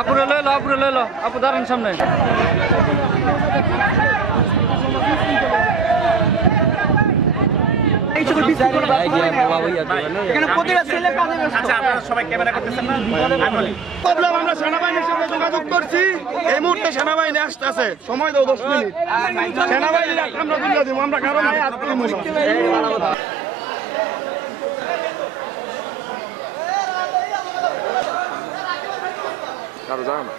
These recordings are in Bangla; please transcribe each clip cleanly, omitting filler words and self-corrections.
আপুরে লই লো আপু দাঁড়ান সামনে। আমরা সেনাবাহিনীর সাথে যোগাযোগ করছি, এই মুহূর্তে সেনাবাহিনী আসতেছে, সময় দাও 10 মিনিট। সেনাবাহিনীর আমরা তুলে দিব, আমরা কারো নাই হাত তুলব না। কারো জানো না।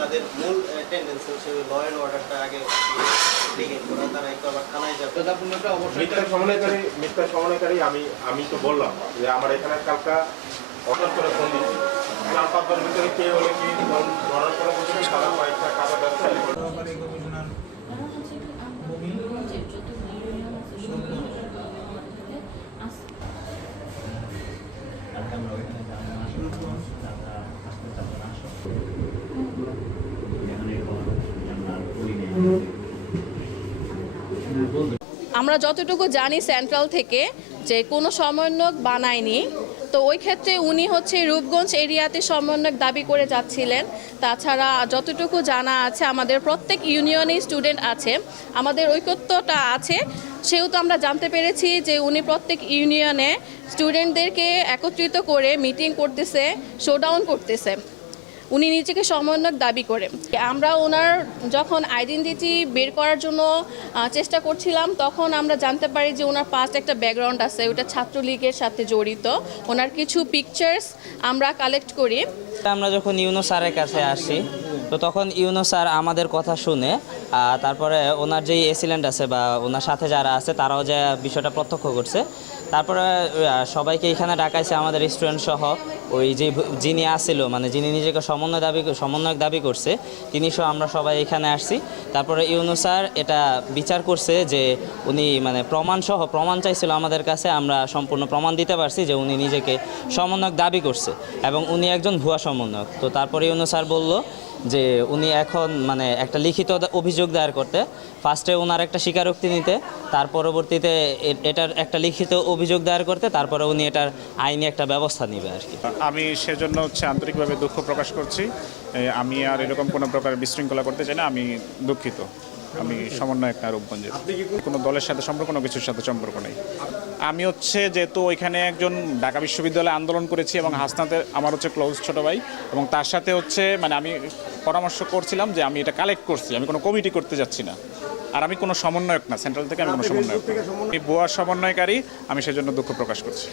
তাদের মূল টেন্ডেন্সি হচ্ছে ল অ্যান্ড অর্ডারটা আগে দেখে ওরা তারা একটু আবার থানায় যাবে। মিথ্যা সমন্বয়কারী আমি তো বললাম যে আমার এখানে কালকা অর্ডার করে ফোন দিচ্ছি 4-5 দিনের ভিতরে কে হলে কি ধরার পরে বলছে সারা কয়েকটা কাজা ব্যবসা আমরা যতটুকু জানি সেন্ট্রাল থেকে যে কোনো সমন্বয়ক বানায়নি, তো ওই ক্ষেত্রে উনি হচ্ছে রূপগঞ্জ এরিয়াতে সমন্বয়ক দাবি করে যাচ্ছিলেন। তাছাড়া যতটুকু জানা আছে আমাদের প্রত্যেক ইউনিয়নে স্টুডেন্ট আছে, আমাদের ঐক্যতা আছে, সেহেতু আমরা জানতে পেরেছি যে উনি প্রত্যেক ইউনিয়নে স্টুডেন্টদেরকে একত্রিত করে মিটিং করতেছে, শোডাউন করতেছে, উনি নিজেকে সমন্বয়ক দাবি করে। আমরা ওনার যখন আইডেন্টিটি বের করার জন্য চেষ্টা করছিলাম তখন আমরা জানতে পারি যে ওনার পাস্ট একটা ব্যাকগ্রাউন্ড আছে, ওটা ছাত্রলীগের সাথে জড়িত। ওনার কিছু পিকচার্স আমরা কালেক্ট করি। আমরা যখন ইউনো স্যারের কাছে আসি তো তখন ইউনো স্যার আমাদের কথা শুনে তারপরে ওনার যেই এসিলেন্ট আছে বা ওনার সাথে যারা আছে তারাও যে বিষয়টা প্রত্যক্ষ করছে। তারপরে সবাইকে এখানে ডাকাইছে, আমাদের স্টুডেন্ট সহ ওই যে যিনি আসছিল মানে যিনি নিজেকে সমন্বয়ক দাবি করছে তিনি সহ আমরা সবাই এখানে আসছি। তারপরে ইউনো স্যার এটা বিচার করছে যে উনি মানে প্রমাণ চাইছিল আমাদের কাছে, আমরা সম্পূর্ণ প্রমাণ দিতে পারছি যে উনি নিজেকে সমন্বয়ক দাবি করছে এবং উনি একজন ভুয়া সমন্বয়ক। তো তারপরে ইউনো স্যার বলল যে উনি এখন মানে একটা লিখিত অভিযোগ দায়ের করতে, ফার্স্টে ওনার একটা স্বীকারোক্তি নিতে, তার পরবর্তীতে এটার একটা লিখিত অভিযোগ দায়ের করতে, তারপরে উনি এটার আইনি একটা ব্যবস্থা নেবে আর কি। আমি সেজন্য আন্তরিকভাবে দুঃখ প্রকাশ করছি। আমি আর এরকম কোনো প্রকার বিশৃঙ্খলা করতে চাই না, আমি দুঃখিত। আমি সমন্বয়ক না রূপগঞ্জের, কোনো দলের সাথে সম্পর্ক, কোনো কিছুর সাথে সম্পর্ক নেই। আমি যেহেতু ওইখানে একজন ঢাকা বিশ্ববিদ্যালয়ে আন্দোলন করেছি এবং হাসনাতের আমার ক্লোজ ছোটো ভাই, এবং তার সাথে মানে আমি পরামর্শ করছিলাম যে আমি এটা কালেক্ট করছি, আমি কোনো কমিটি করতে যাচ্ছি না, আর আমি কোনো সমন্বয়ক না, সেন্ট্রাল থেকে আমি কোনো সমন্বয়ক না, আমি ভুয়া সমন্বয়কারী। আমি সেজন্য দুঃখ প্রকাশ করছি।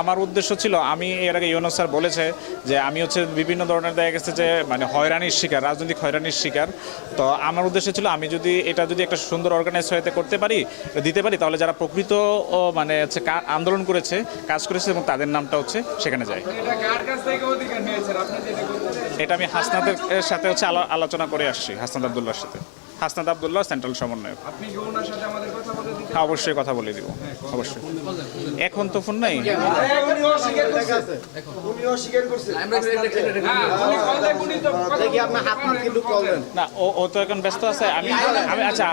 আমার উদ্দেশ্য ছিল, আমি এর আগে ইউনুস স্যার বলেছে যে আমি বিভিন্ন ধরনের দেখা গেছে যে মানে হয়রানির শিকার, রাজনৈতিক হয়রানির শিকার। তো আমার উদ্দেশ্য ছিল আমি যদি একটা সুন্দর অর্গানাইজ হতে করতে পারি, দিতে পারি, তাহলে যারা প্রকৃত মানে আন্দোলন করেছে, কাজ করেছে এবং তাদের নামটা সেখানে যায়। এটা আমি হাসনাদের সাথে আলোচনা করে আসছি, হাসনাত আবদুল্লাহর সাথে। হাসনাত আবদুল্লাহ সেন্ট্রাল সমন্বয়ক। হ্যাঁ, অবশ্যই কথা বলে দিব, অবশ্যই। এখন তো ফোন নাই, না ও তো এখন ব্যস্ত আছে। আমি আচ্ছা